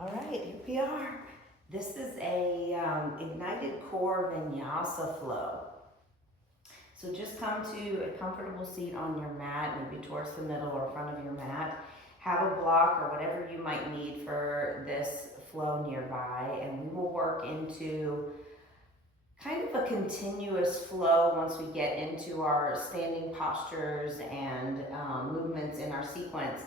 All right, here we are. This is a ignited core vinyasa flow. So just come to a comfortable seat on your mat, maybe towards the middle or front of your mat. Have a block or whatever you might need for this flow nearby, and we will work into kind of a continuous flow once we get into our standing postures and movements in our sequence,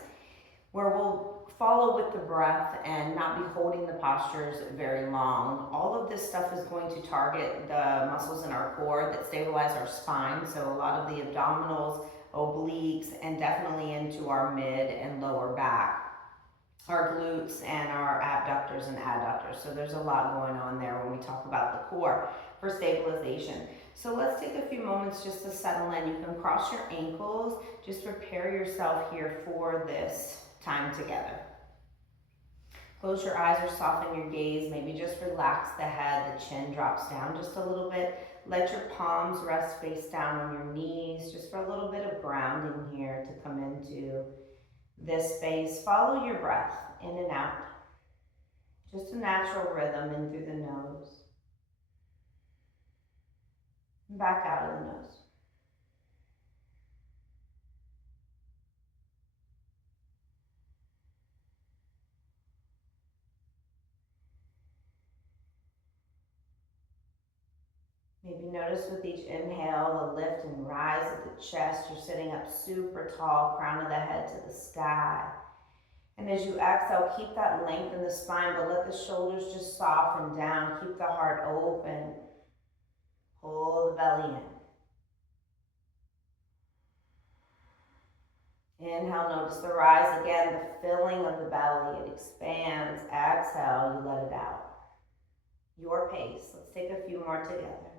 where we'll follow with the breath and not be holding the postures very long. All of this stuff is going to target the muscles in our core that stabilize our spine, so a lot of the abdominals, obliques, and definitely into our mid and lower back, our glutes and our abductors and adductors. So there's a lot going on there when we talk about the core for stabilization. So let's take a few moments just to settle in. You can cross your ankles, just prepare yourself here for this time together. Close your eyes or soften your gaze. Maybe just relax the head, the chin drops down just a little bit. Let your palms rest face down on your knees, just for a little bit of grounding here to come into this space. Follow your breath in and out. Just a natural rhythm in through the nose. And back out of the nose. Maybe notice with each inhale the lift and rise of the chest. You're sitting up super tall, crown of the head to the sky. And as you exhale, keep that length in the spine, but let the shoulders just soften down. Keep the heart open. Pull the belly in. Inhale, notice the rise again, the filling of the belly. It expands. Exhale, you let it out. Your pace. Let's take a few more together.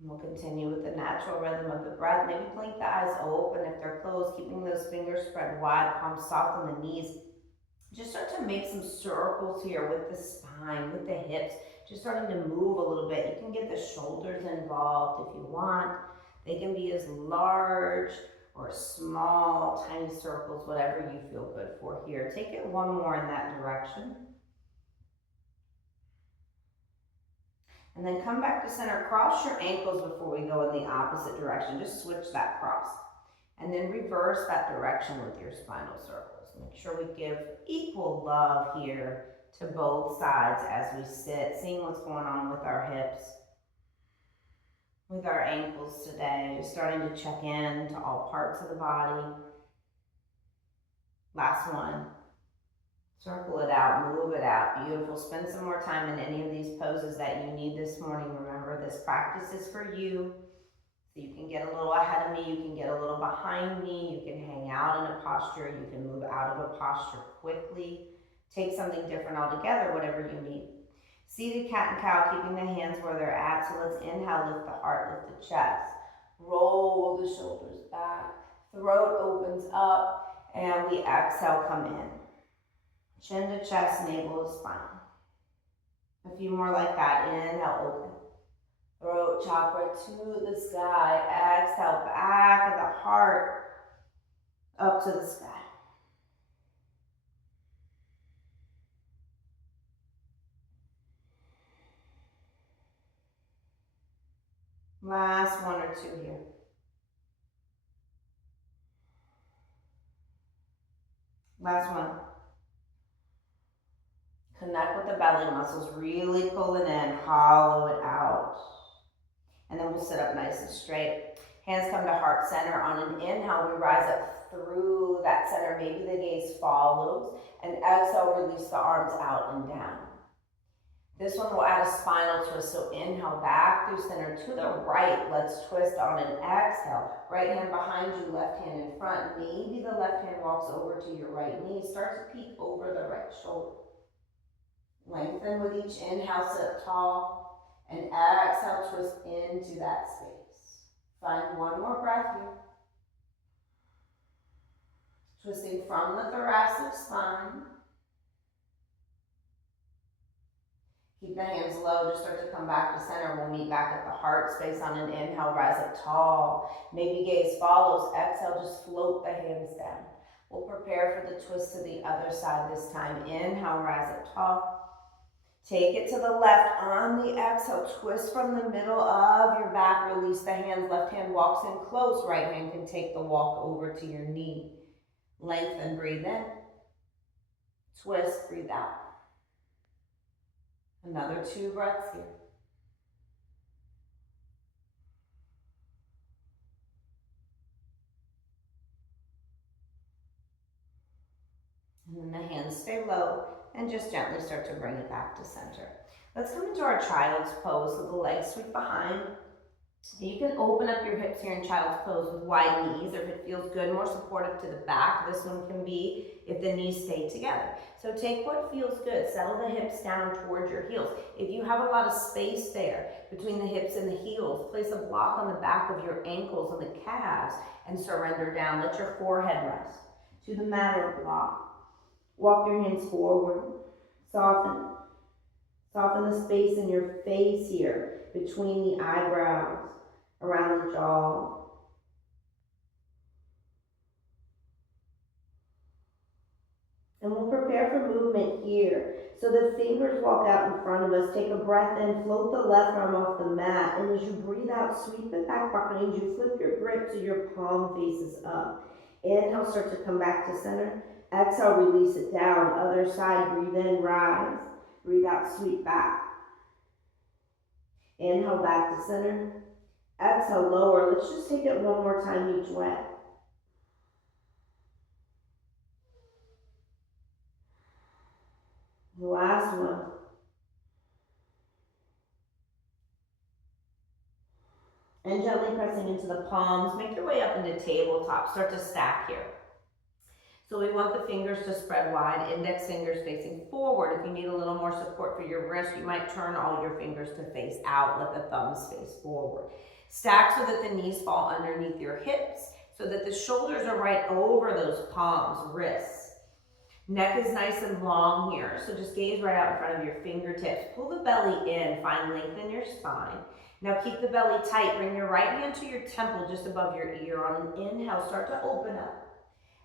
And we'll continue with the natural rhythm of the breath. Maybe blink the eyes open if they're closed, keeping those fingers spread wide, palms soft on the knees. Just start to make some circles here with the spine, with the hips, just starting to move a little bit. You can get the shoulders involved if you want. They can be as large or small, tiny circles, whatever you feel good for here. Take it one more in that direction. And then come back to center, cross your ankles before we go in the opposite direction. Just switch that cross. And then reverse that direction with your spinal circles. Make sure we give equal love here to both sides as we sit, seeing what's going on with our hips, with our ankles today. Just starting to check in to all parts of the body. Last one. Circle it out, move it out. Beautiful. Spend some more time in any of these poses that you need this morning. Remember, this practice is for you. So you can get a little ahead of me, you can get a little behind me, you can hang out in a posture, you can move out of a posture quickly. Take something different altogether, whatever you need. Seated cat and cow, keeping the hands where they're at. So let's inhale, lift the heart, lift the chest. Roll the shoulders back. Throat opens up, and we exhale, come in. Chin to chest, navel to spine. A few more like that. Inhale, open. Throat chakra to the sky. Exhale, back of the heart up to the sky. Last one or two here. Last one. Connect with the belly muscles, really pull it in, hollow it out. And then we'll sit up nice and straight. Hands come to heart center. On an inhale, we rise up through that center. Maybe the gaze follows. And exhale, release the arms out and down. This one will add a spinal twist. So inhale back through center to the right. Let's twist on an exhale. Right hand behind you, left hand in front. Maybe the left hand walks over to your right knee. Start to peek over the right shoulder. Lengthen with each inhale, sit up tall. And exhale, twist into that space. Find one more breath here. Twisting from the thoracic spine. Keep the hands low, just start to come back to center. We'll meet back at the heart space on an inhale, rise up tall. Maybe gaze follows, exhale, just float the hands down. We'll prepare for the twist to the other side this time. Inhale, rise up tall. Take it to the left. On the exhale, twist from the middle of your back. Release the hands. Left hand walks in close. Right hand can take the walk over to your knee. Lengthen, breathe in. Twist, breathe out. Another 2 breaths here. And then the hands stay low and just gently start to bring it back to center. Let's come into our child's pose. So the legs sweep behind. You can open up your hips here in child's pose with wide knees, or if it feels good, more supportive to the back. This one can be if the knees stay together. So take what feels good. Settle the hips down towards your heels. If you have a lot of space there between the hips and the heels, place a block on the back of your ankles and the calves and surrender down. Let your forehead rest to the mat or block. Walk your hands forward. Soften. Soften the space in your face here between the eyebrows, around the jaw. And we'll prepare for movement here. So the fingers walk out in front of us. Take a breath in, float the left arm off the mat. And as you breathe out, sweep it back behind you. Flip your grip so your palm faces up. Inhale, start to come back to center. Exhale, release it down. Other side, breathe in, rise. Breathe out, sweep back. Inhale, back to center. Exhale, lower. Let's just take it one more time each way. The last one. And gently pressing into the palms. Make your way up into tabletop. Start to stack here. So we want the fingers to spread wide, index fingers facing forward. If you need a little more support for your wrist, you might turn all your fingers to face out. Let the thumbs face forward. Stack so that the knees fall underneath your hips, so that the shoulders are right over those palms, wrists. Neck is nice and long here, so just gaze right out in front of your fingertips. Pull the belly in, find length in your spine. Now keep the belly tight. Bring your right hand to your temple just above your ear. On an inhale, start to open up.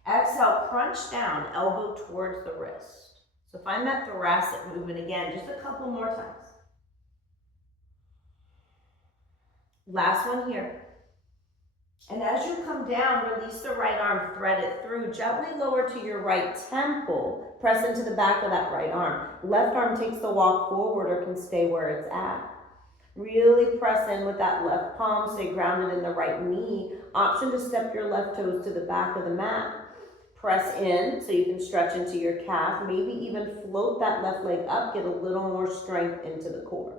Exhale, crunch down, elbow towards the wrist. So find that thoracic movement again, just a couple more times. Last one here. And as you come down, release the right arm, thread it through, gently lower to your right temple. Press into the back of that right arm. Left arm takes the walk forward or can stay where it's at. Really press in with that left palm, stay grounded in the right knee. Option to step your left toes to the back of the mat. Press in so you can stretch into your calf. Maybe even float that left leg up, get a little more strength into the core.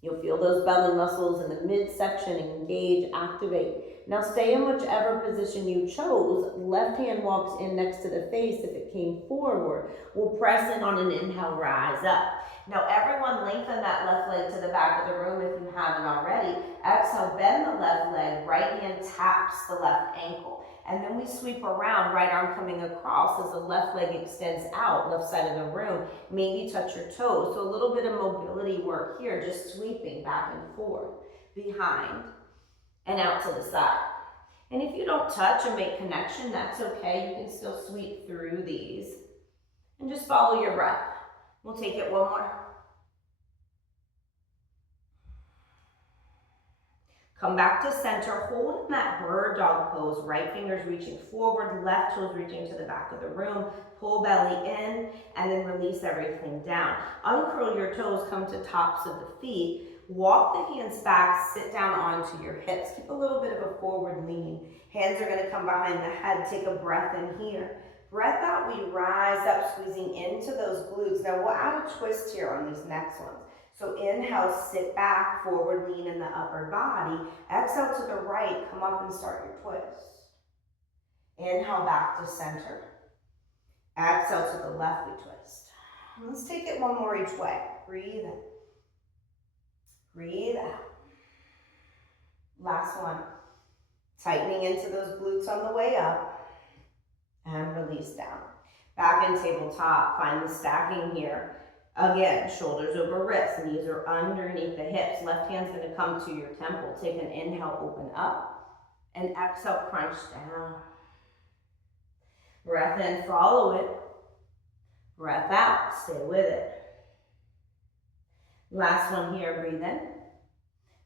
You'll feel those belly muscles in the midsection engage, activate. Now stay in whichever position you chose. Left hand walks in next to the face if it came forward. We'll press in on an inhale, rise up. Now everyone lengthen that left leg to the back of the room if you haven't already. Exhale, bend the left leg, right hand taps the left ankle. And then we sweep around, right arm coming across as the left leg extends out, left side of the room. Maybe touch your toes. So a little bit of mobility work here, just sweeping back and forth, behind and out to the side. And if you don't touch and make connection, that's okay. You can still sweep through these and just follow your breath. We'll take it one more. Come back to center, hold in that bird dog pose, right fingers reaching forward, left toes reaching to the back of the room, pull belly in, and then release everything down. Uncurl your toes, come to tops of the feet, walk the hands back, sit down onto your hips, keep a little bit of a forward lean. Hands are gonna come behind the head, take a breath in here. Breath out, we rise up, squeezing into those glutes. Now we'll add a twist here on these next ones. So inhale, sit back, forward lean in the upper body. Exhale to the right, come up and start your twist. Inhale back to center. Exhale to the left, we twist. Let's take it one more each way. Breathe in. Breathe out. Last one. Tightening into those glutes on the way up. And release down. Back in tabletop. Find the stacking here. Again, shoulders over wrists. Knees are underneath the hips. Left hand's going to come to your temple. Take an inhale, open up. And exhale, crunch down. Breath in, follow it. Breath out, stay with it. Last one here, breathe in.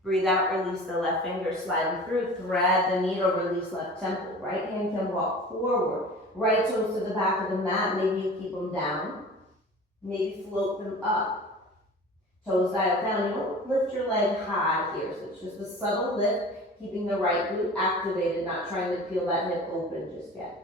Breathe out, release the left finger, sliding through. Thread the needle, release left temple. Right hand can walk forward. Right toes to the back of the mat. Maybe you keep them down. Maybe float them up. Toes dial down. You don't lift your leg high here. So it's just a subtle lift, keeping the right glute activated, not trying to peel that hip open just yet.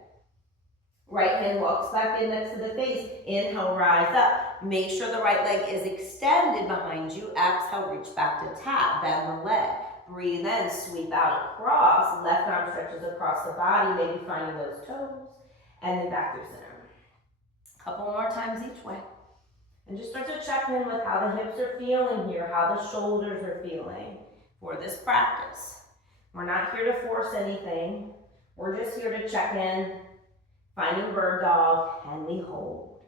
Right hand walks back in next to the face. Inhale, rise up. Make sure the right leg is extended behind you. Exhale, reach back to tap. Bend the leg. Breathe in, sweep out across. Left arm stretches across the body, maybe finding those toes. And then back through center. A couple more times each way. And just start to check in with how the hips are feeling here, how the shoulders are feeling for this practice. We're not here to force anything. We're just here to check in. Finding bird dog, and we hold.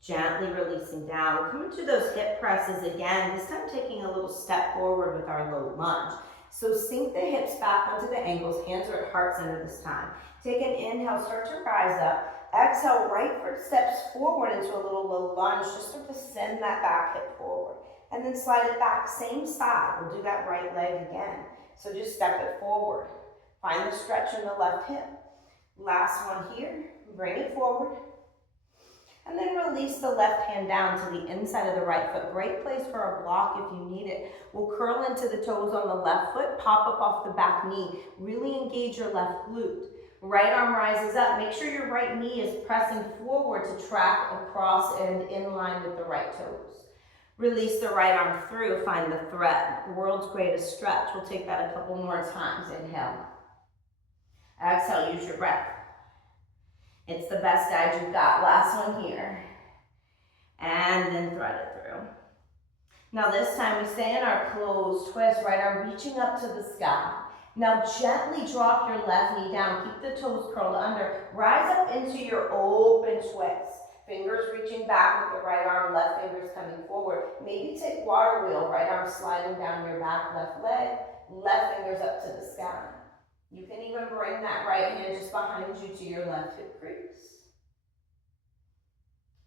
Gently releasing down. We're coming to those hip presses again, this time taking a little step forward with our low lunge. So sink the hips back onto the ankles, hands are at heart center this time. Take an inhale, start to rise up. Exhale, right foot steps forward into a little low lunge. Just start to send that back hip forward. And then slide it back, same side. We'll do that right leg again. So just step it forward. Find the stretch in the left hip. Last one here. Bring it forward. And then release the left hand down to the inside of the right foot. Great place for a block if you need it. We'll curl into the toes on the left foot, pop up off the back knee. Really engage your left glute. Right arm rises up. Make sure your right knee is pressing forward to track across and in line with the right toes. Release the right arm through, find the thread. World's greatest stretch. We'll take that a couple more times. Inhale. Exhale, use your breath. It's the best guide you've got. Last one here. And then thread it through. Now this time we stay in our closed twist, right arm reaching up to the sky. Now gently drop your left knee down. Keep the toes curled under. Rise up into your open twist. Fingers reaching back with the right arm, left fingers coming forward. Maybe take water wheel, right arm sliding down your back, left leg, left fingers up to the sky. You can even bring that right hand just behind you to your left hip crease.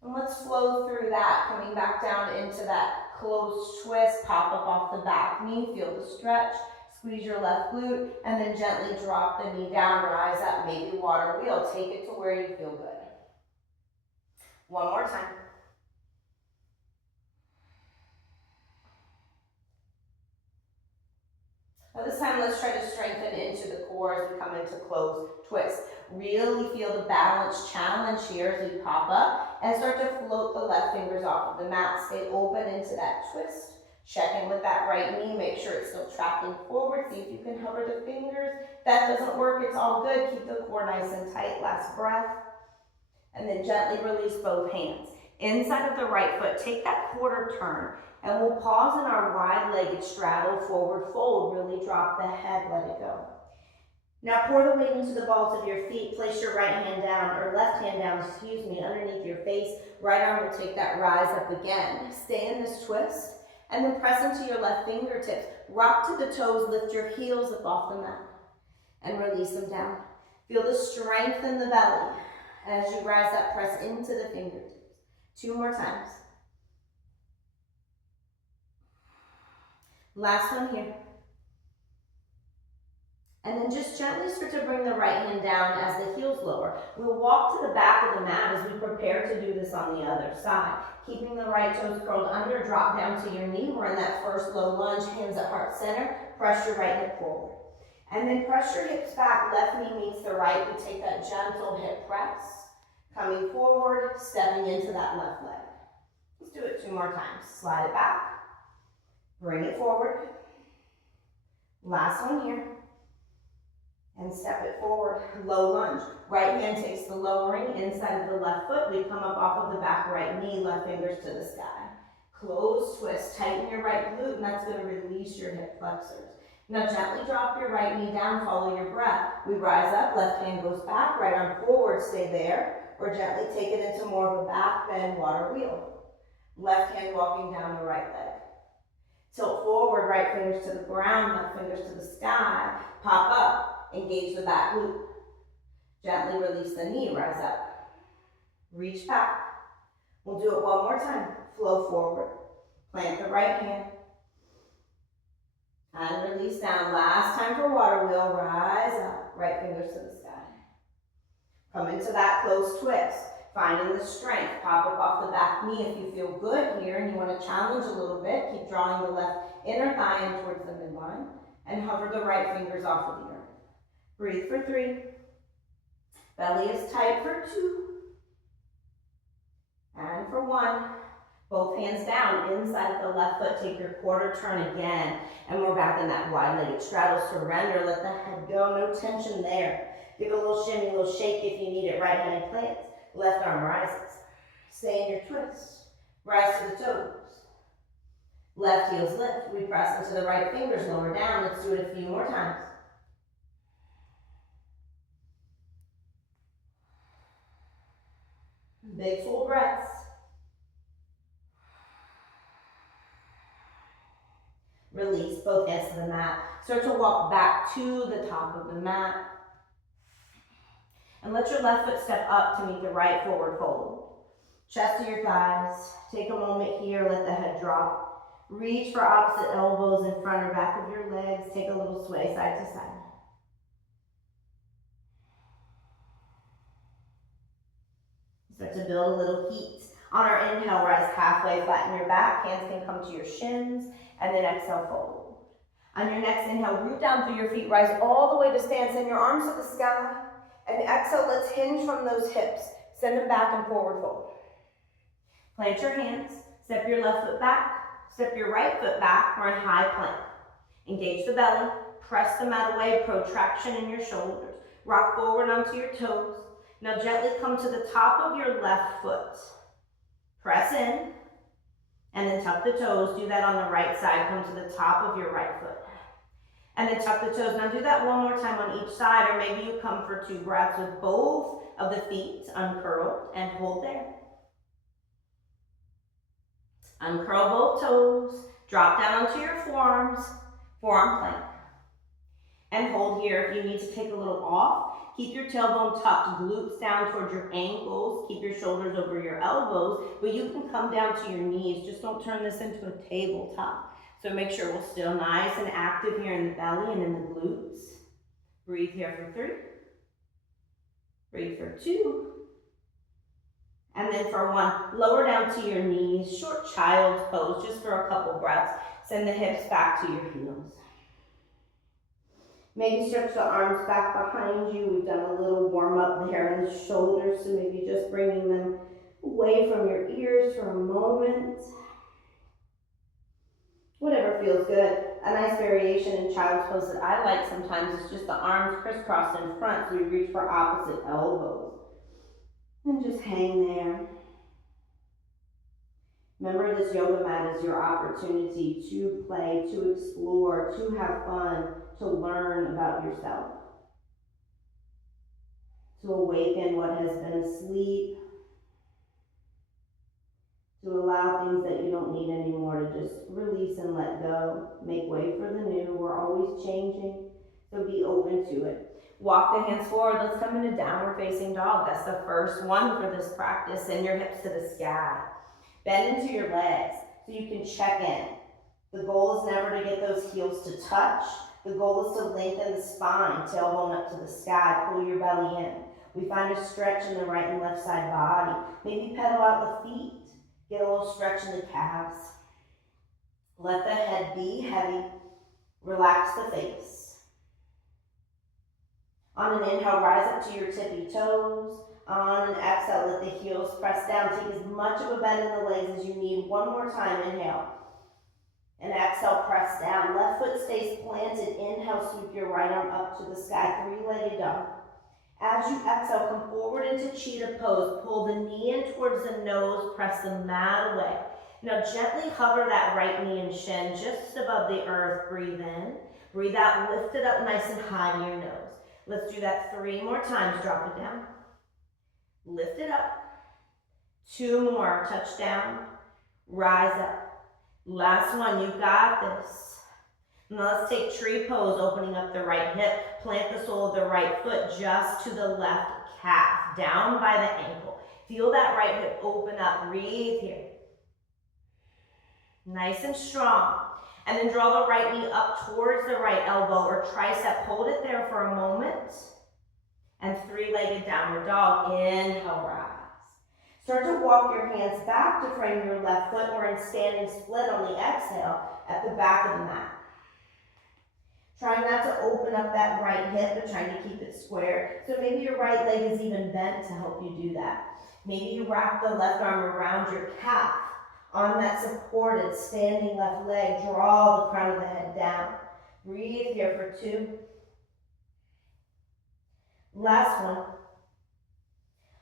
And let's flow through that, coming back down into that closed twist, pop up off the back knee, feel the stretch, squeeze your left glute, and then gently drop the knee down, rise up, maybe water wheel, take it to where you feel good. One more time. Now this time, let's try to strengthen into the core as we come into closed twist. Really feel the balance challenge here as we pop up and start to float the left fingers off of the mat. Stay open into that twist. Check in with that right knee. Make sure it's still tracking forward. See if you can hover the fingers. If that doesn't work, it's all good. Keep the core nice and tight. Last breath. And then gently release both hands. Inside of the right foot, take that quarter turn. And we'll pause in our wide-legged straddle, forward fold. Really drop the head, let it go. Now pour the weight into the balls of your feet. Place your right hand down, or left hand down, underneath your face. Right arm will take that rise up again. Stay in this twist. And then press into your left fingertips. Rock to the toes, lift your heels up off the mat. And release them down. Feel the strength in the belly. As you rise up, press into the fingertips. 2 more times. Last one here. And then just gently start to bring the right hand down as the heels lower. We'll walk to the back of the mat as we prepare to do this on the other side. Keeping the right toes curled under, drop down to your knee. We're in that first low lunge, hands at heart center. Press your right hip forward. And then press your hips back, left knee meets the right. We take that gentle hip press. Coming forward, stepping into that left leg. Let's do it 2 more times. Slide it back. Bring it forward. Last one here. And step it forward, low lunge. Right hand takes the lowering inside of the left foot. We come up off of the back right knee, left fingers to the sky. Close, twist, tighten your right glute, and that's going to release your hip flexors. Now gently drop your right knee down, follow your breath. We rise up, left hand goes back, right arm forward, stay there, or gently take it into more of a back bend water wheel. Left hand walking down the right leg. Tilt forward, right fingers to the ground, left fingers to the sky. Pop up, engage the back glute. Gently release the knee, rise up. Reach back. We'll do it one more time. Flow forward. Plant the right hand. And release down. Last time for water wheel. Rise up. Right fingers to the sky. Come into that close twist. Finding the strength. Pop up off the back knee if you feel good here and you want to challenge a little bit. Keep drawing the left inner thigh in towards the midline. And hover the right fingers off of the earth. Breathe for 3. Belly is tight for 2. And for 1. Both hands down, inside of the left foot. Take your quarter turn again. And we're back in that wide-legged straddle. Surrender, let the head go, no tension there. Give a little shimmy, a little shake if you need it. Right hand plants, left arm rises. Stay in your twist. Rise to the toes. Left heels lift. We press into the right fingers, lower down. Let's do it a few more times. Big full breaths. Release both hands to the mat. Start to walk back to the top of the mat. And let your left foot step up to meet the right forward fold. Chest to your thighs. Take a moment here, let the head drop. Reach for opposite elbows in front or back of your legs. Take a little sway side to side. Start to build a little heat. On our inhale, rise halfway, flatten your back. Hands can come to your shins. And then exhale, fold. On your next inhale, root down through your feet. Rise all the way to stand. Send your arms to the sky. And exhale, let's hinge from those hips. Send them back and forward fold. Plant your hands. Step your left foot back. Step your right foot back. We're in high plank. Engage the belly. Press the mat away. Protraction in your shoulders. Rock forward onto your toes. Now gently come to the top of your left foot. Press in. And then tuck the toes. Do that on the right side. Come to the top of your right foot. And then tuck the toes. Now do that one more time on each side, or maybe you come for 2 breaths with both of the feet uncurled and hold there. Uncurl both toes. Drop down onto your forearms. Forearm plank. And hold here. If you need to take a little off, keep your tailbone tucked, glutes down towards your ankles. Keep your shoulders over your elbows, but you can come down to your knees. Just don't turn this into a tabletop. So make sure we're still nice and active here in the belly and in the glutes. Breathe here for 3. Breathe for 2. And then for 1, lower down to your knees, short child's pose, just for a couple breaths. Send the hips back to your heels. Maybe stretch the arms back behind you. We've done a little warm up there in the shoulders, so maybe just bringing them away from your ears for a moment. Whatever feels good. A nice variation in child's pose that I like sometimes is just the arms crisscrossed in front, so we reach for opposite elbows. And just hang there. Remember, this yoga mat is your opportunity to play, to explore, to have fun, to learn about yourself, to awaken what has been asleep, to allow things that you don't need anymore to just release and let go, make way for the new. We're always changing, so be open to it. Walk the hands forward. Let's come into downward facing dog. That's the first one for this practice. Send your hips to the sky. Bend into your legs so you can check in. The goal is never to get those heels to touch. The goal is to lengthen the spine, tailbone up to the sky, pull your belly in. We find a stretch in the right and left side body. Maybe pedal out the feet. Get a little stretch in the calves. Let the head be heavy. Relax the face. On an inhale, rise up to your tippy toes. On an exhale, let the heels press down. Take as much of a bend in the legs as you need. One more time, inhale. And exhale, press down. Left foot stays planted. Inhale, sweep your right arm up to the sky. Three-legged dog. As you exhale, come forward into cheetah pose. Pull the knee in towards the nose. Press the mat away. Now gently hover that right knee and shin just above the earth. Breathe in. Breathe out. Lift it up nice and high to your nose. Let's do that 3 more times. Drop it down. Lift it up. 2 more. Touch down. Rise up. Last one. You got this. Now let's take tree pose, opening up the right hip. Plant the sole of the right foot just to the left calf, down by the ankle. Feel that right hip open up. Breathe here. Nice and strong. And then draw the right knee up towards the right elbow or tricep. Hold it there for a moment. And three-legged downward dog. Inhale, rise. Start to walk your hands back to frame your left foot or in standing split on the exhale at the back of the mat. Trying not to open up that right hip, but trying to keep it square. So maybe your right leg is even bent to help you do that. Maybe you wrap the left arm around your calf on that supported standing left leg. Draw the crown of the head down. Breathe here for 2. Last one.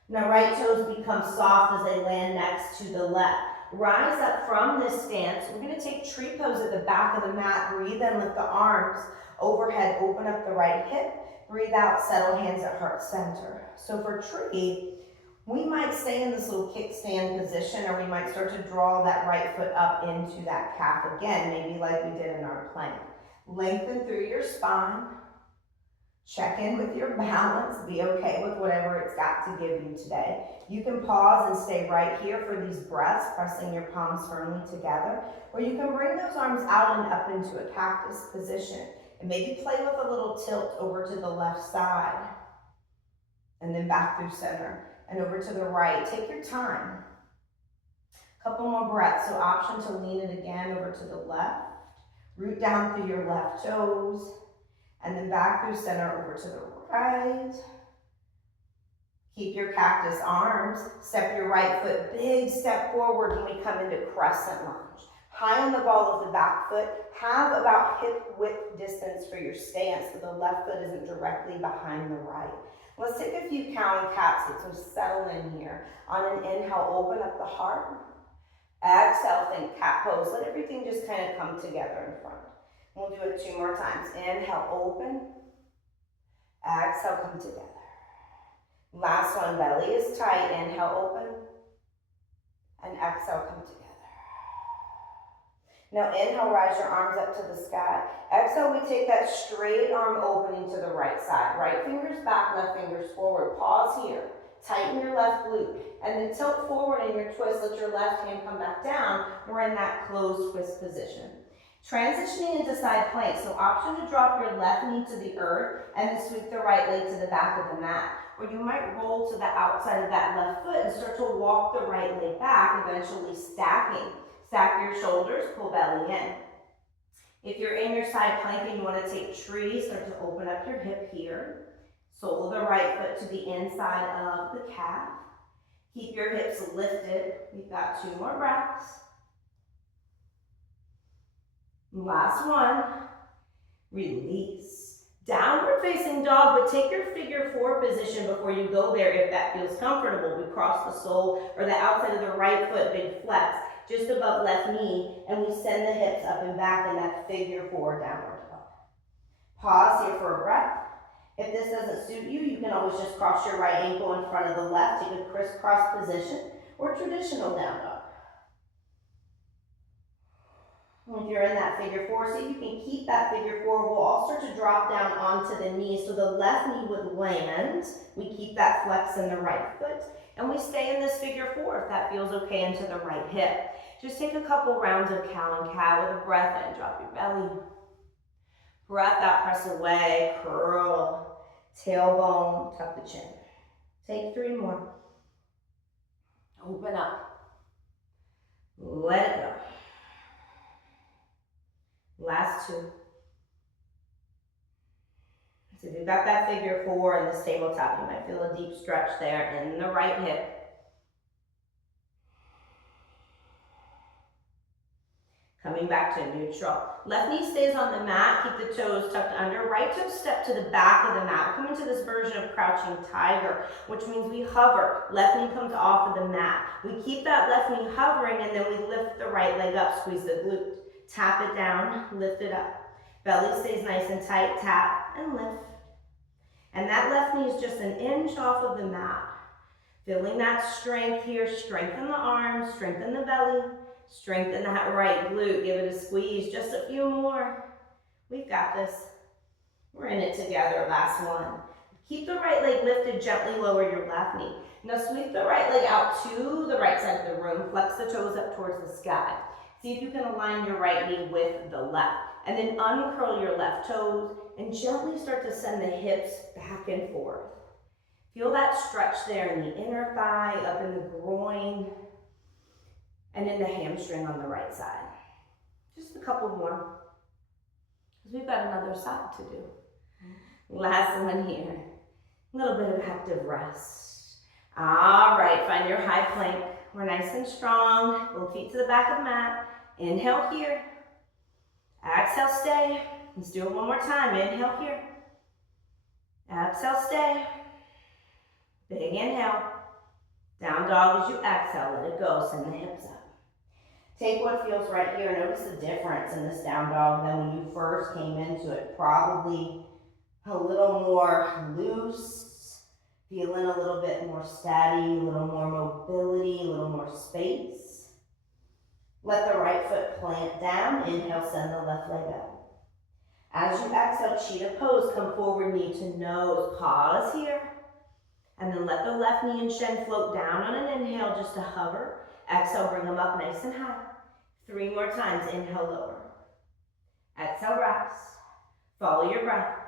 Now right toes become soft as they land next to the left. Rise up from this stance. We're going to take tree pose at the back of the mat. Breathe in, lift the arms overhead, open up the right hip. Breathe out, settle hands at heart center. So for tree, we might stay in this little kickstand position, or we might start to draw that right foot up into that calf again, maybe like we did in our plank. Lengthen through your spine. Check in with your balance. Be okay with whatever it's got to give you today. You can pause and stay right here for these breaths, pressing your palms firmly together, or you can bring those arms out and up into a cactus position, and maybe play with a little tilt over to the left side, and then back through center, and over to the right. Take your time. Couple more breaths. So option to lean it again over to the left, root down through your left toes, and then back through center over to the right. Keep your cactus arms. Step your right foot, big step forward when we come into crescent lunge. High on the ball of the back foot. Have about hip width distance for your stance so the left foot isn't directly behind the right. Let's take a few counting cats, so settle in here. On an inhale, open up the heart. Exhale, think cat pose. Let everything just kind of come together in front. We'll do it 2 more times. Inhale, open. Exhale, come together. Last one, belly is tight. Inhale, open. And exhale, come together. Now inhale, rise your arms up to the sky. Exhale, we take that straight arm opening to the right side. Right fingers back, left fingers forward. Pause here. Tighten your left glute. And then tilt forward in your twist. Let your left hand come back down. We're in that closed twist position. Transitioning into side plank. So option to drop your left knee to the earth and then sweep the right leg to the back of the mat. Or you might roll to the outside of that left foot and start to walk the right leg back, eventually stacking. Stack your shoulders, pull belly in. If you're in your side plank and you want to take tree, start to open up your hip here. Sole of the right foot to the inside of the calf. Keep your hips lifted. We've got 2 more breaths. Last one. Release. Downward facing dog, but take your figure 4 position before you go there if that feels comfortable. We cross the sole or the outside of the right foot, big flex, just above left knee, and we send the hips up and back in that figure 4 downward dog. Pause here for a breath. If this doesn't suit you, you can always just cross your right ankle in front of the left, take a crisscross position, or traditional down dog. If you're in that figure 4, see if you can keep that figure 4. We'll all start to drop down onto the knee, so the left knee would land. We keep that flex in the right foot, and we stay in this figure 4 if that feels okay into the right hip. Just take a couple rounds of cow and cow with a breath in. Drop your belly. Breath out, press away, curl, tailbone, tuck the chin. Take 3 more. Open up. Let it go. Last 2. So if you've got that figure 4 in this tabletop, you might feel a deep stretch there in the right hip. Coming back to neutral. Left knee stays on the mat, keep the toes tucked under. Right toe step to the back of the mat. Come into this version of crouching tiger, which means we hover. Left knee comes off of the mat. We keep that left knee hovering, and then we lift the right leg up, squeeze the glute. Tap it down, lift it up. Belly stays nice and tight, tap and lift. And that left knee is just an inch off of the mat. Feeling that strength here, strengthen the arms, strengthen the belly. Strengthen that right glute, give it a squeeze, just a few more. We've got this. We're in it together, last one. Keep the right leg lifted, gently lower your left knee. Now sweep the right leg out to the right side of the room, flex the toes up towards the sky. See if you can align your right knee with the left. And then uncurl your left toes and gently start to send the hips back and forth. Feel that stretch there in the inner thigh, up in the groin, and in the hamstring on the right side. Just a couple more, because we've got another side to do. Last one here. A little bit of active rest. All right, find your high plank. We're nice and strong. Both feet to the back of the mat. Inhale here. Exhale, stay. Let's do it one more time. Inhale here. Exhale, stay. Big inhale. Down dog as you exhale. Let it go. Send the hips up. Take what feels right here. Notice the difference in this down dog than when you first came into it. Probably a little more loose, feeling a little bit more steady, a little more mobility, a little more space. Let the right foot plant down. Inhale, send the left leg up. As you exhale, cheetah pose, come forward, knee to nose. Pause here. And then let the left knee and shin float down on an inhale just to hover. Exhale, bring them up nice and high. 3 more times. Inhale, lower. Exhale, rest. Follow your breath.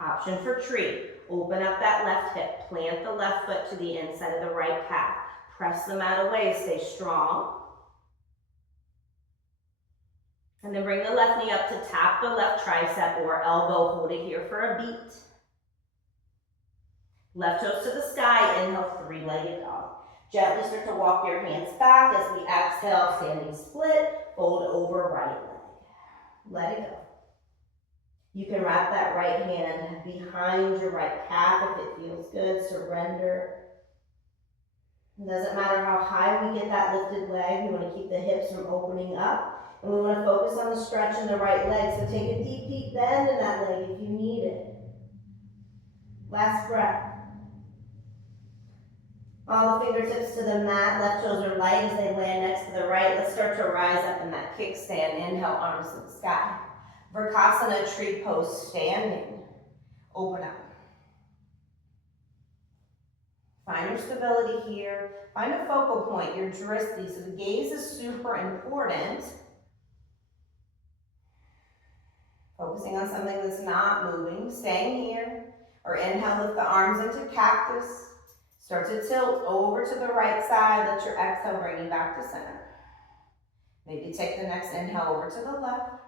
Option for tree. Open up that left hip. Plant the left foot to the inside of the right calf. Press the mat away. Stay strong. And then bring the left knee up to tap the left tricep or elbow. Hold it here for a beat. Left toes to the sky. Inhale, 3-legged dog. Gently start to walk your hands back as we exhale, standing split. Fold over right leg. Let it go. You can wrap that right hand behind your right calf if it feels good. Surrender. It doesn't matter how high we get that lifted leg. We want to keep the hips from opening up. And we want to focus on the stretch in the right leg. So take a deep, deep bend in that leg if you need it. Last breath. All the fingertips to the mat. Left toes are light as they land next to the right. Let's start to rise up in that kickstand. Inhale, arms to the sky. Vrksasana, tree pose, standing. Open up. Find your stability here. Find a focal point, your drishti. So the gaze is super important. Focusing on something that's not moving. Staying here. Or inhale, lift the arms into cactus. Start to tilt over to the right side. Let your exhale bring you back to center. Maybe take the next inhale over to the left.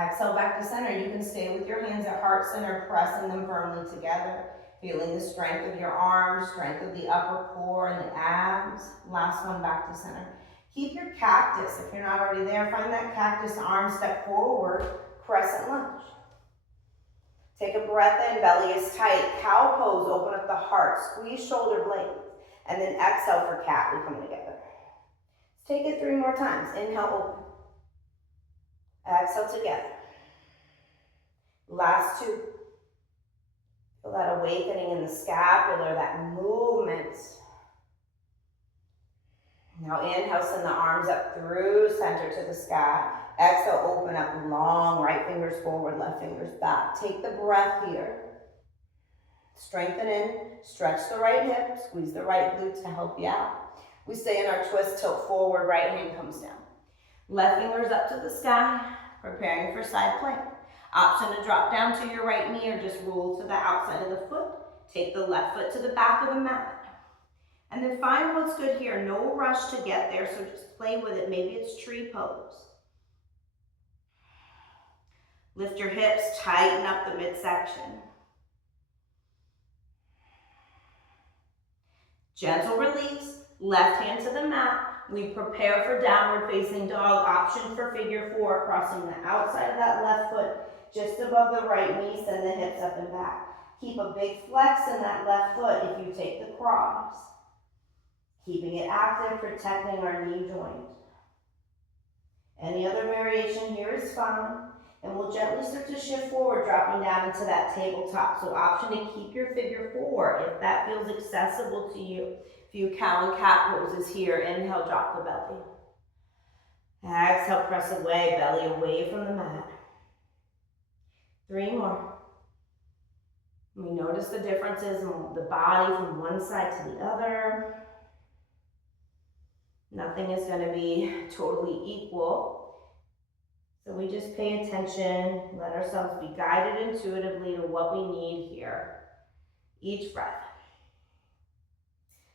Exhale back to center. You can stay with your hands at heart center, pressing them firmly together. Feeling the strength of your arms, strength of the upper core and the abs. Last one, back to center. Keep your cactus. If you're not already there, find that cactus arm, step forward, crescent lunge. Take a breath in, belly is tight. Cow pose, open up the heart, squeeze shoulder blades. And then exhale for cat, we come together. Take it 3 more times. Inhale, open. Exhale together. Last 2. Feel that awakening in the scapular, that movement. Now inhale, send the arms up through center to the sky. Exhale, open up long, right fingers forward, left fingers back. Take the breath here. Strengthen in, stretch the right hip, squeeze the right glute to help you out. We stay in our twist, tilt forward, right hand comes down. Left fingers up to the sky, preparing for side plank. Option to drop down to your right knee or just roll to the outside of the foot. Take the left foot to the back of the mat. And then find what's good here. No rush to get there, so just play with it. Maybe it's tree pose. Lift your hips, tighten up the midsection. Gentle release, left hand to the mat. We prepare for downward facing dog, option for figure four, crossing the outside of that left foot just above the right knee, send the hips up and back. Keep a big flex in that left foot if you take the cross. Keeping it active, protecting our knee joint. Any other variation here is fine. And we'll gently start to shift forward, dropping down into that tabletop. So option to keep your figure four if that feels accessible to you. A few cow and cat poses here. Inhale, drop the belly. Exhale, press away, belly away from the mat. 3 more. We notice the differences in the body from one side to the other. Nothing is going to be totally equal. So we just pay attention, let ourselves be guided intuitively to what we need here. Each breath.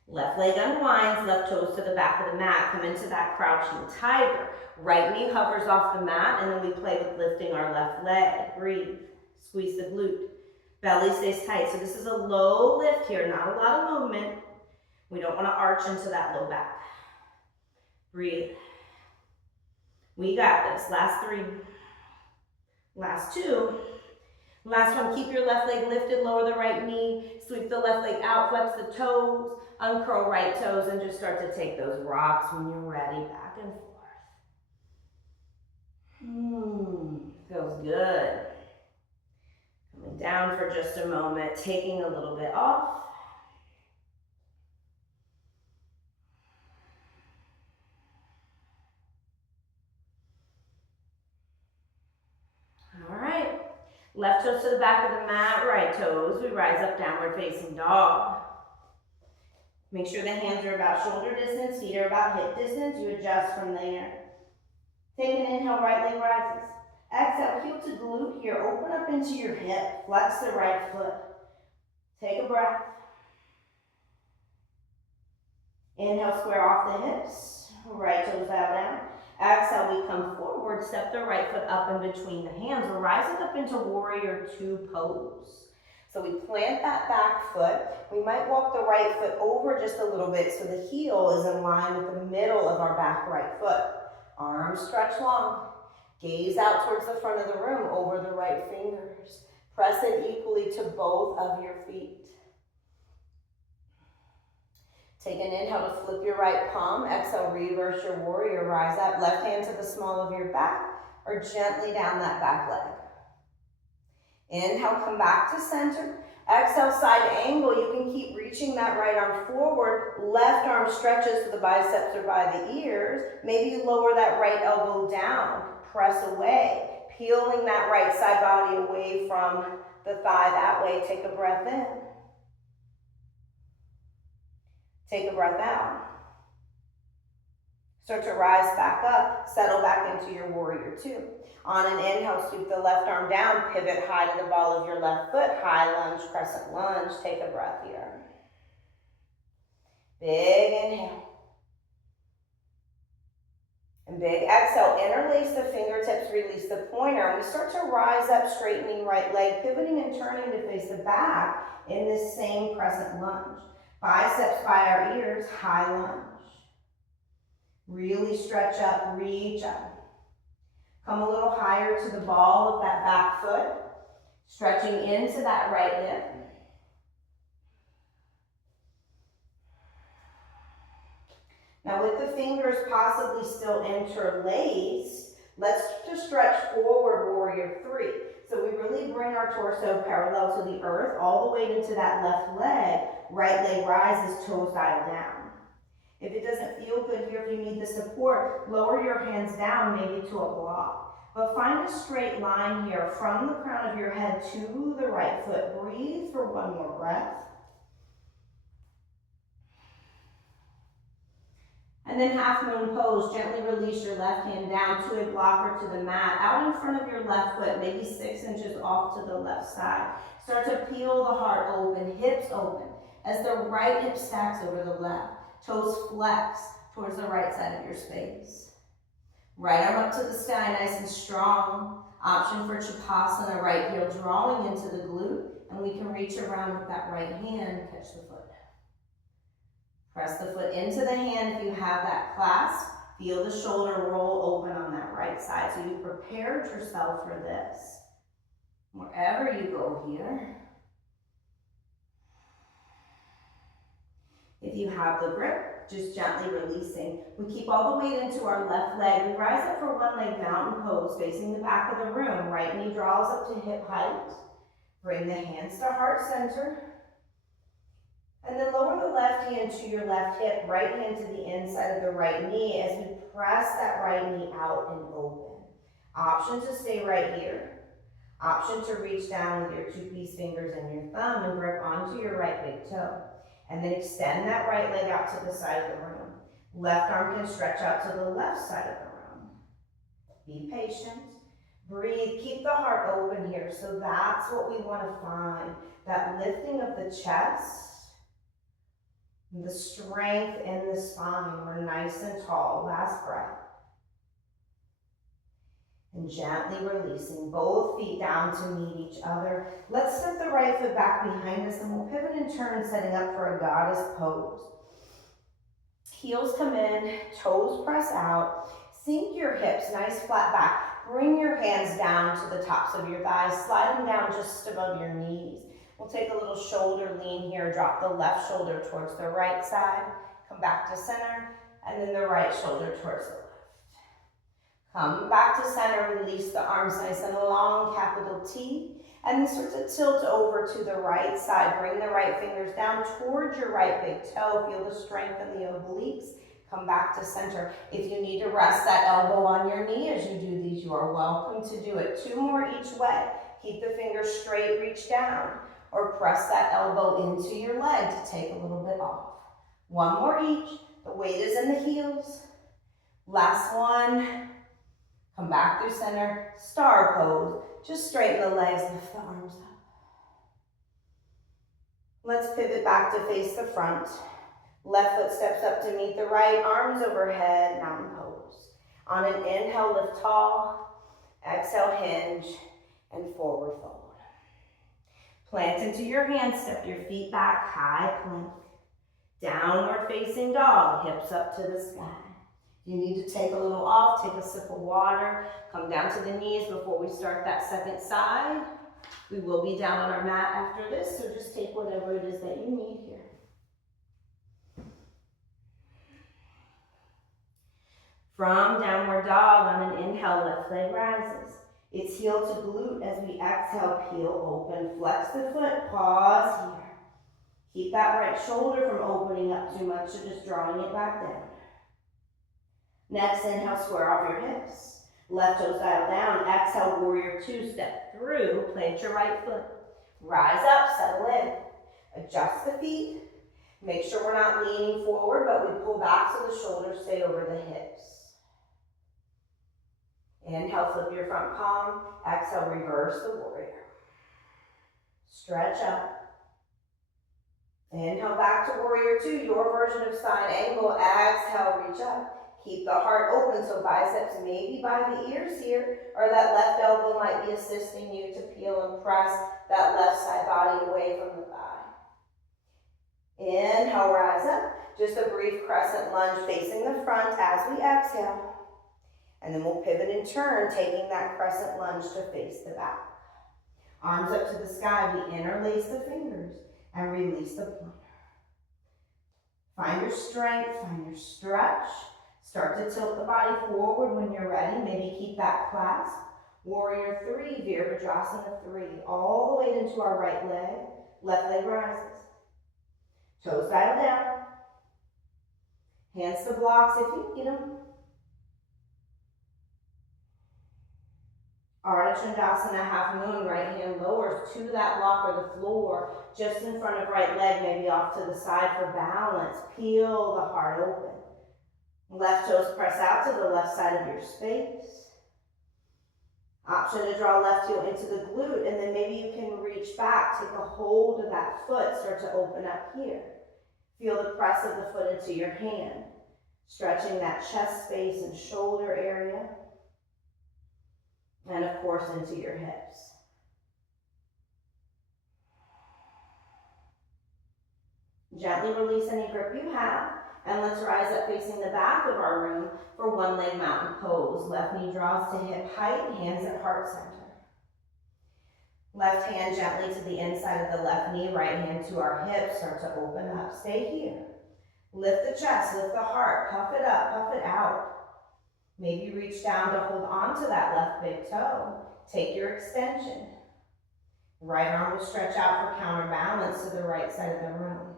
Left leg unwinds, left toes to the back of the mat. Come into that crouching tiger. Right knee hovers off the mat, and then we play with lifting our left leg. Breathe. Squeeze the glute. Belly stays tight. So this is a low lift here, not a lot of movement. We don't want to arch into that low back. Breathe. We got this. Last 3. Last 2. Last one, keep your left leg lifted, lower the right knee, sweep the left leg out, flex the toes, uncurl right toes, and just start to take those rocks when you're ready, back and forth. Feels good. Coming down for just a moment, taking a little bit off. All right, left toes to the back of the mat, right toes. We rise up, downward facing dog. Make sure the hands are about shoulder distance, feet are about hip distance. You adjust from there. Take an inhale, right leg rises. Exhale, heel to glute here. Open up into your hip. Flex the right foot. Take a breath. Inhale, square off the hips. Right toes bow down. Exhale, we come forward, step the right foot up in between the hands. We're rising up into warrior 2 pose. So we plant that back foot. We might walk the right foot over just a little bit so the heel is in line with the middle of our back right foot. Arms stretch long. Gaze out towards the front of the room over the right fingers. Press it equally to both of your feet. Take an inhale to flip your right palm. Exhale, reverse your warrior. Rise up, left hand to the small of your back or gently down that back leg. Inhale, come back to center. Exhale, side angle. You can keep reaching that right arm forward. Left arm stretches to the biceps or by the ears. Maybe you lower that right elbow down. Press away. Peeling that right side body away from the thigh that way. Take a breath in. Take a breath out. Start to rise back up. Settle back into your warrior 2. On an inhale, sweep the left arm down. Pivot high to the ball of your left foot. High lunge, crescent lunge. Take a breath here. Big inhale. And big exhale. Interlace the fingertips, release the pointer. And we start to rise up, straightening right leg, pivoting and turning to face the back in this same crescent lunge. Biceps by our ears, high lunge. Really stretch up, reach up. Come a little higher to the ball of that back foot. Stretching into that right hip. Now with the fingers possibly still interlaced, let's just stretch forward, warrior 3. So we really bring our torso parallel to the earth, all the way into that left leg. Right leg rises, toes dial down. If it doesn't feel good here, if you need the support, lower your hands down, maybe to a block. But find a straight line here from the crown of your head to the right foot. Breathe for one more breath. And then half moon pose, gently release your left hand down to a block or to the mat, out in front of your left foot, maybe 6 inches off to the left side. Start to peel the heart open, hips open, as the right hip stacks over the left. Toes flex towards the right side of your space. Right arm up to the sky, nice and strong. Option for Chapasana, right heel drawing into the glute, and we can reach around with that right hand, catch the foot. Press the foot into the hand if you have that clasp. Feel the shoulder roll open on that right side. So you prepared yourself for this. Wherever you go here. If you have the grip, just gently releasing. We keep all the weight into our left leg. We rise up for one leg mountain pose, facing the back of the room. Right knee draws up to hip height. Bring the hands to heart center. And then lower the left hand to your left hip, right hand to the inside of the right knee as we press that right knee out and open. Option to stay right here. Option to reach down with your two peace fingers and your thumb and grip onto your right big toe. And then extend that right leg out to the side of the room. Left arm can stretch out to the left side of the room. Be patient. Breathe. Keep the heart open here. So that's what we want to find. That lifting of the chest. The strength in the spine. We're nice and tall. Last breath. And gently releasing both feet down to meet each other. Let's step the right foot back behind us and we'll pivot and turn, setting up for a goddess pose. Heels come in, toes press out. Sink your hips, nice flat back. Bring your hands down to the tops of your thighs. Slide them down just above your knees. We'll take a little shoulder lean here. Drop the left shoulder towards the right side. Come back to center. And then the right shoulder towards the left. Come back to center, release the arms nice and long, capital T, and then start to tilt over to the right side. Bring the right fingers down towards your right big toe. Feel the strength in the obliques. Come back to center. If you need to rest that elbow on your knee as you do these, you are welcome to do it. 2 more each way. Keep the fingers straight, reach down, or press that elbow into your leg to take a little bit off. 1 more each. The weight is in the heels. Last one. Come back through center, star pose. Just straighten the legs, lift the arms up. Let's pivot back to face the front. Left foot steps up to meet the right, arms overhead, mountain pose. On an inhale, lift tall. Exhale, hinge, and forward fold. Plant into your hands, step your feet back, high plank. Downward facing dog, hips up to the sky. You need to take a little off, take a sip of water, come down to the knees before we start that second side. We will be down on our mat after this, so just take whatever it is that you need here. From downward dog, on an inhale, left leg rises. It's heel to glute as we exhale, peel open, flex the foot, pause here. Keep that right shoulder from opening up too much, so just drawing it back down. Next, inhale, square off your hips. Left toes dial down. Exhale, warrior 2. Step through. Plant your right foot. Rise up, settle in. Adjust the feet. Make sure we're not leaning forward, but we pull back so the shoulders stay over the hips. Inhale, flip your front palm. Exhale, reverse the warrior. Stretch up. Inhale, back to warrior 2, your version of side angle. Exhale, reach up. Keep the heart open, so biceps maybe by the ears here, or that left elbow might be assisting you to peel and press that left side body away from the thigh. Inhale, rise up. Just a brief crescent lunge facing the front as we exhale. And then we'll pivot and turn, taking that crescent lunge to face the back. Arms up to the sky, we interlace the fingers and release the pointer. Find your strength, find your stretch. Start to tilt the body forward when you're ready. Maybe keep that clasp. Warrior 3, Virabhadrasana 3. All the weight into our right leg. Left leg rises. Toes dial down. Hands to blocks if you need them. Ardha Chandrasana, half moon, right hand lowers to that block or the floor, just in front of right leg, maybe off to the side for balance. Peel the heart open. Left toes press out to the left side of your space. Option to draw left heel into the glute, and then maybe you can reach back, take a hold of that foot, start to open up here. Feel the press of the foot into your hand, stretching that chest space and shoulder area, and of course into your hips. Gently release any grip you have, and let's rise up facing the back of our room for one leg mountain pose. Left knee draws to hip height, hands at heart center. Left hand gently to the inside of the left knee, right hand to our hips, start to open up. Stay here. Lift the chest, lift the heart, puff it up, puff it out. Maybe reach down to hold on to that left big toe. Take your extension. Right arm will stretch out for counterbalance to the right side of the room.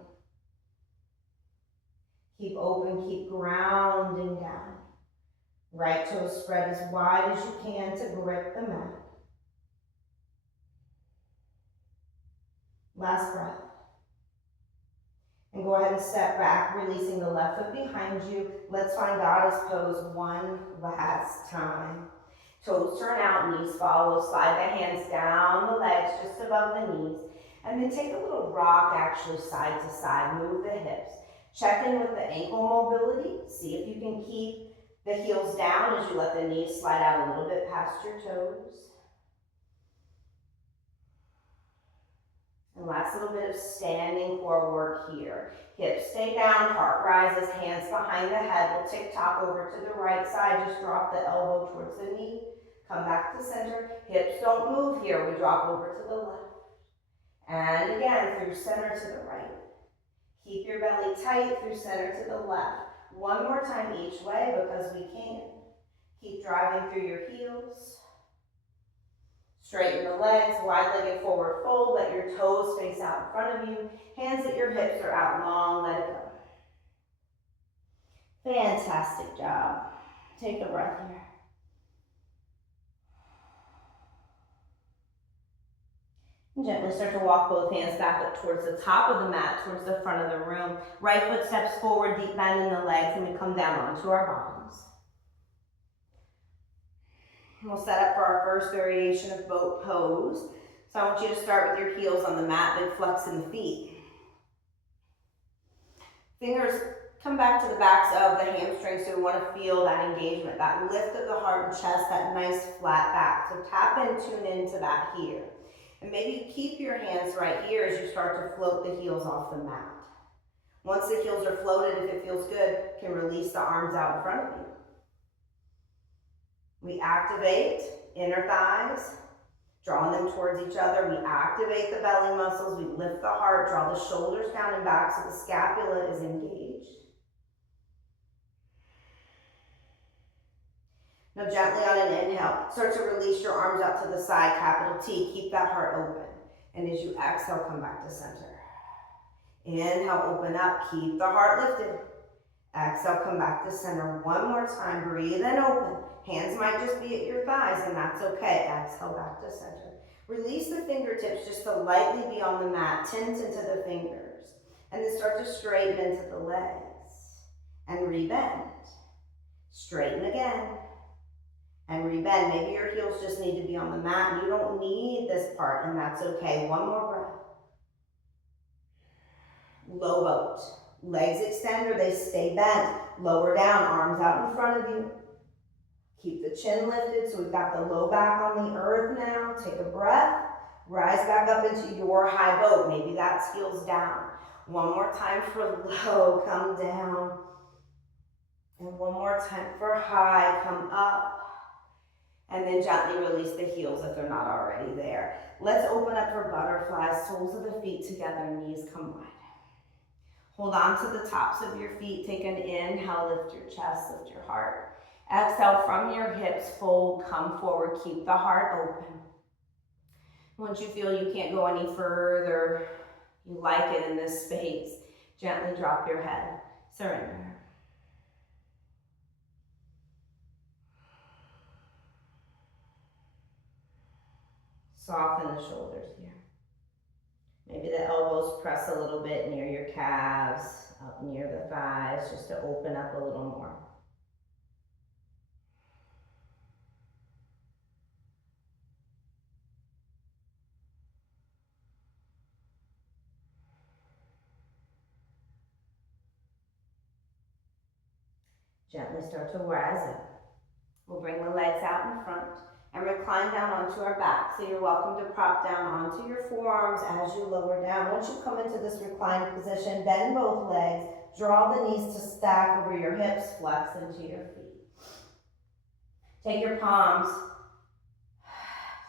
Keep open, keep grounding down. Right toe spread as wide as you can to grip the mat. Last breath. And go ahead and step back, releasing the left foot behind you. Let's find goddess pose one last time. Toes turn out, knees follow. Slide the hands down the legs just above the knees. And then take a little rock actually side to side. Move the hips. Check in with the ankle mobility. See if you can keep the heels down as you let the knees slide out a little bit past your toes. And last little bit of standing core work here. Hips stay down, heart rises, hands behind the head. We'll tick-tock over to the right side. Just drop the elbow towards the knee. Come back to center. Hips don't move here. We drop over to the left. And again, through center to the right. Keep your belly tight through center to the left. One more time each way because we can. Keep driving through your heels. Straighten the legs, wide-legged forward fold. Let your toes face out in front of you. Hands at your hips are out long. Let it go. Fantastic job. Take a breath here. And gently start to walk both hands back up towards the top of the mat, towards the front of the room. Right foot steps forward, deep bend in the legs, and we come down onto our bottoms. We'll set up for our first variation of boat pose. So I want you to start with your heels on the mat, big flex in the feet. Fingers come back to the backs of the hamstrings, so we want to feel that engagement, that lift of the heart and chest, that nice flat back. So tap in, tune into that here. And maybe keep your hands right here as you start to float the heels off the mat. Once the heels are floated, if it feels good, you can release the arms out in front of you. We activate inner thighs, drawing them towards each other. We activate the belly muscles. We lift the heart, draw the shoulders down and back so the scapula is engaged. Now gently on an inhale, start to release your arms out to the side, capital T. Keep that heart open. And as you exhale, come back to center. Inhale, open up, keep the heart lifted. Exhale, come back to center. One more time, breathe in, open. Hands might just be at your thighs, and that's okay. Exhale, back to center. Release the fingertips just to lightly be on the mat. Tint into the fingers. And then start to straighten into the legs. And rebend. Straighten again. And rebend. Maybe your heels just need to be on the mat, and you don't need this part, and that's okay. One more breath. Low boat. Legs extend or they stay bent. Lower down, arms out in front of you. Keep the chin lifted, so we've got the low back on the earth now. Take a breath. Rise back up into your high boat. Maybe that's heels down. One more time for low, come down. And one more time for high, come up. And then gently release the heels if they're not already there. Let's open up for butterflies. Soles of the feet together, knees come wide. Hold on to the tops of your feet. Take an inhale, lift your chest, lift your heart. Exhale from your hips, fold, come forward, keep the heart open. Once you feel you can't go any further, you like it in this space, gently drop your head, surrender. Soften the shoulders here. Maybe the elbows press a little bit near your calves, up near the thighs, just to open up a little more. Gently start to rise up. We'll bring the legs out in front and recline down onto our back. So you're welcome to prop down onto your forearms as you lower down. Once you come into this reclined position, bend both legs, draw the knees to stack over your hips, flex into your feet. Take your palms,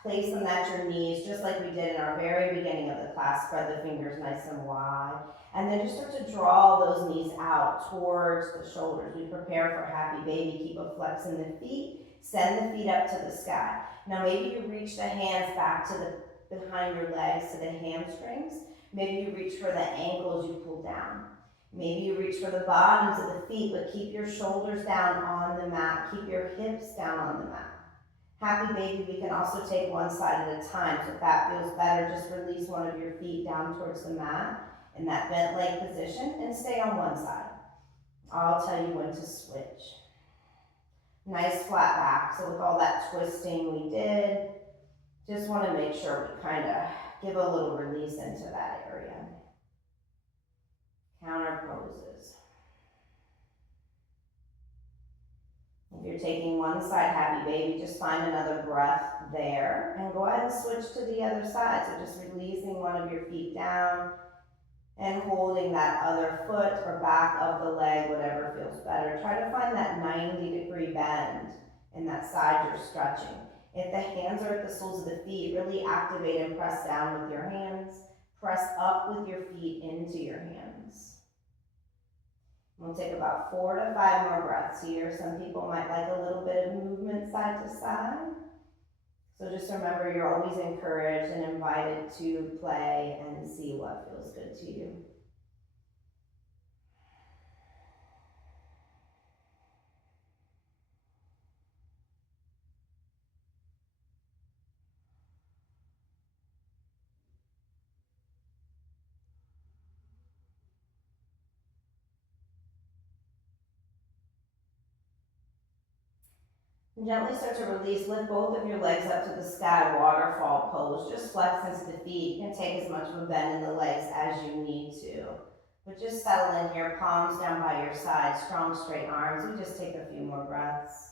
place them at your knees, just like we did in our very beginning of the class. Spread the fingers nice and wide. And then just start to draw those knees out towards the shoulders. We prepare for happy baby. Keep a flex in the feet. Send the feet up to the sky. Now maybe you reach the hands back to the behind your legs, to the hamstrings. Maybe you reach for the ankles, you pull down. Maybe you reach for the bottoms of the feet, but keep your shoulders down on the mat. Keep your hips down on the mat. Happy baby, we can also take one side at a time. So if that feels better, just release one of your feet down towards the mat in that bent leg position and stay on one side. I'll tell you when to switch. Nice flat back. So with all that twisting we did, just want to make sure we kind of give a little release into that area. Counter poses. If you're taking one side, happy baby, just find another breath there and go ahead and switch to the other side. So just releasing one of your feet down and holding that other foot or back of the leg, whatever feels better. Try to find that 90-degree bend in that side you're stretching. If the hands are at the soles of the feet, really activate and press down with your hands. Press up with your feet into your hands. We'll take about 4 to 5 more breaths here. Some people might like a little bit of movement side to side. So just remember, you're always encouraged and invited to play and see what feels good to you. And gently start to release. Lift both of your legs up to the sky, waterfall pose. Just flex into the feet. You can take as much of a bend in the legs as you need to. But just settle in here, palms down by your side, strong straight arms. We just take a few more breaths.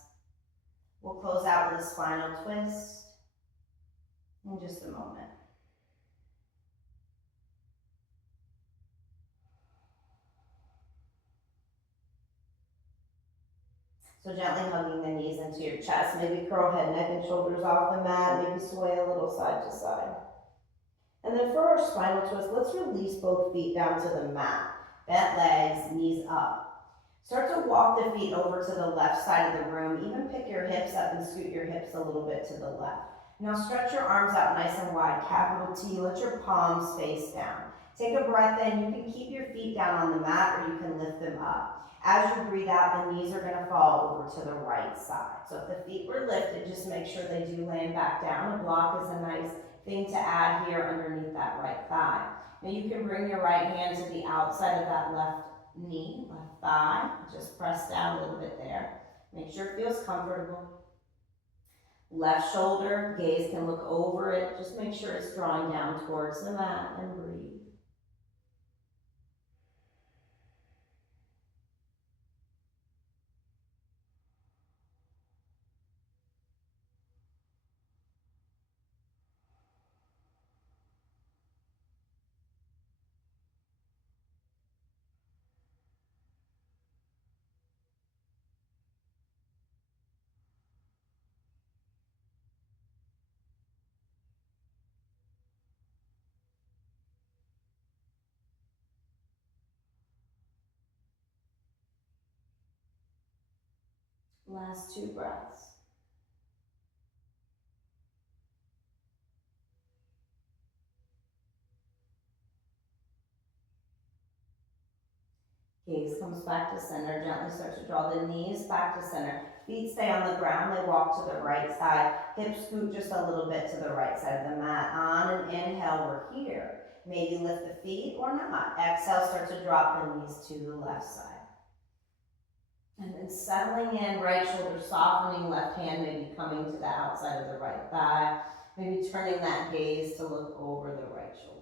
We'll close out with a spinal twist in just a moment. So gently hugging the knees into your chest. Maybe curl head, neck, and shoulders off the mat. Maybe sway a little side to side. And then for our spinal twist, let's release both feet down to the mat. Bent legs, knees up. Start to walk the feet over to the left side of the room. Even pick your hips up and scoot your hips a little bit to the left. Now stretch your arms out nice and wide, capital T. Let your palms face down. Take a breath in. You can keep your feet down on the mat or you can lift them up. As you breathe out, the knees are going to fall over to the right side. So if the feet were lifted, just make sure they do land back down. A block is a nice thing to add here underneath that right thigh. Now you can bring your right hand to the outside of that left knee, left thigh. Just press down a little bit there. Make sure it feels comfortable. Left shoulder, gaze can look over it. Just make sure it's drawing down towards the mat and breathe. Last 2 breaths. Gaze comes back to center. Gently start to draw the knees back to center. Feet stay on the ground. They walk to the right side. Hips scoot just a little bit to the right side of the mat. On an inhale, we're here. Maybe lift the feet or not. Exhale, start to drop the knees to the left side. And then settling in, right shoulder softening, left hand maybe coming to the outside of the right thigh. Maybe turning that gaze to look over the right shoulder.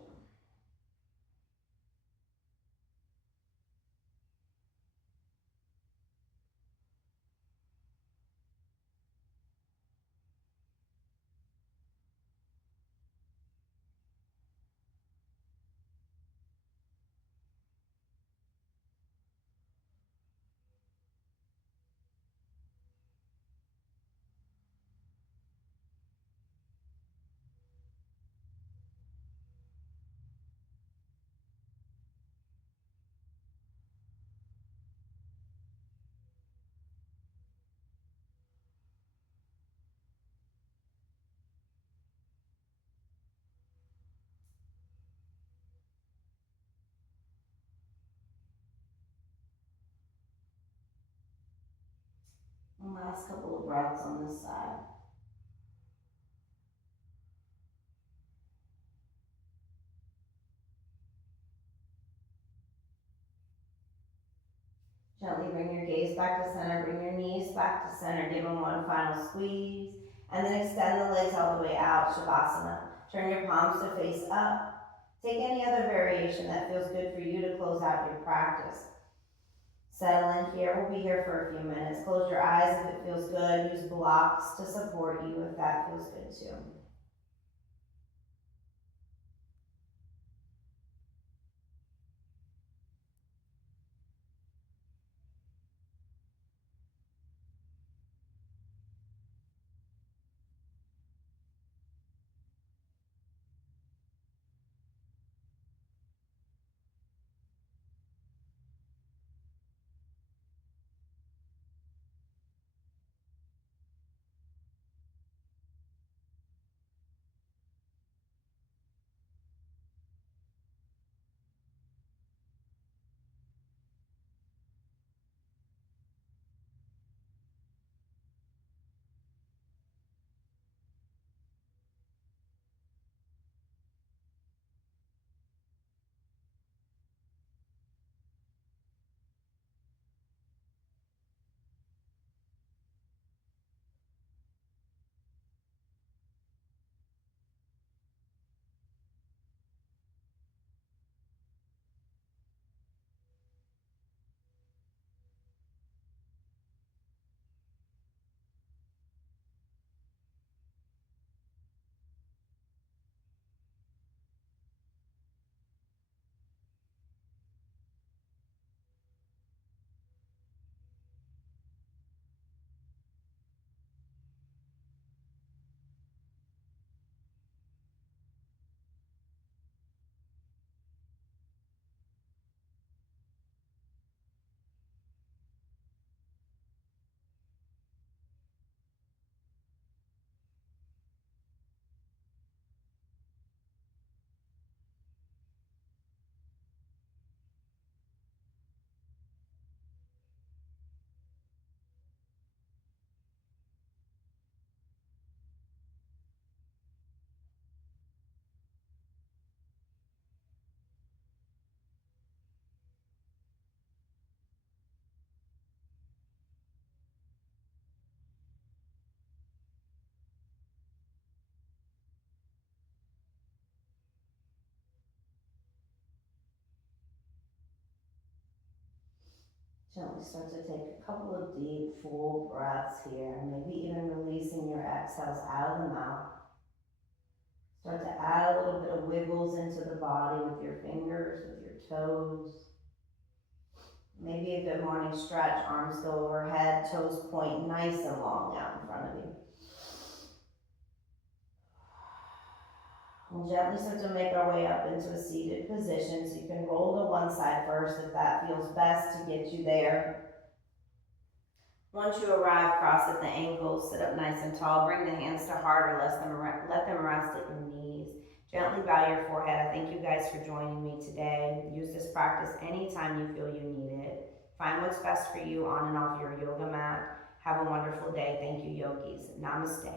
Last couple of breaths on this side. Gently bring your gaze back to center, bring your knees back to center, give them one final squeeze, and then extend the legs all the way out, Shavasana. Turn your palms to face up. Take any other variation that feels good for you to close out your practice. Settle in here, we'll be here for a few minutes. Close your eyes if it feels good. Use blocks to support you if that feels good too. Gently start to take a couple of deep, full breaths here, maybe even releasing your exhales out of the mouth. Start to add a little bit of wiggles into the body with your fingers, with your toes. Maybe a good morning stretch, arms go overhead, toes point nice and long out in front of you. We'll gently start to make our way up into a seated position, so you can roll to one side first if that feels best to get you there. Once you arrive, cross at the ankles, sit up nice and tall, bring the hands to heart or let them rest at your knees. Gently bow your forehead. I thank you guys for joining me today. Use this practice anytime you feel you need it. Find what's best for you on and off your yoga mat. Have a wonderful day. Thank you, yogis. Namaste.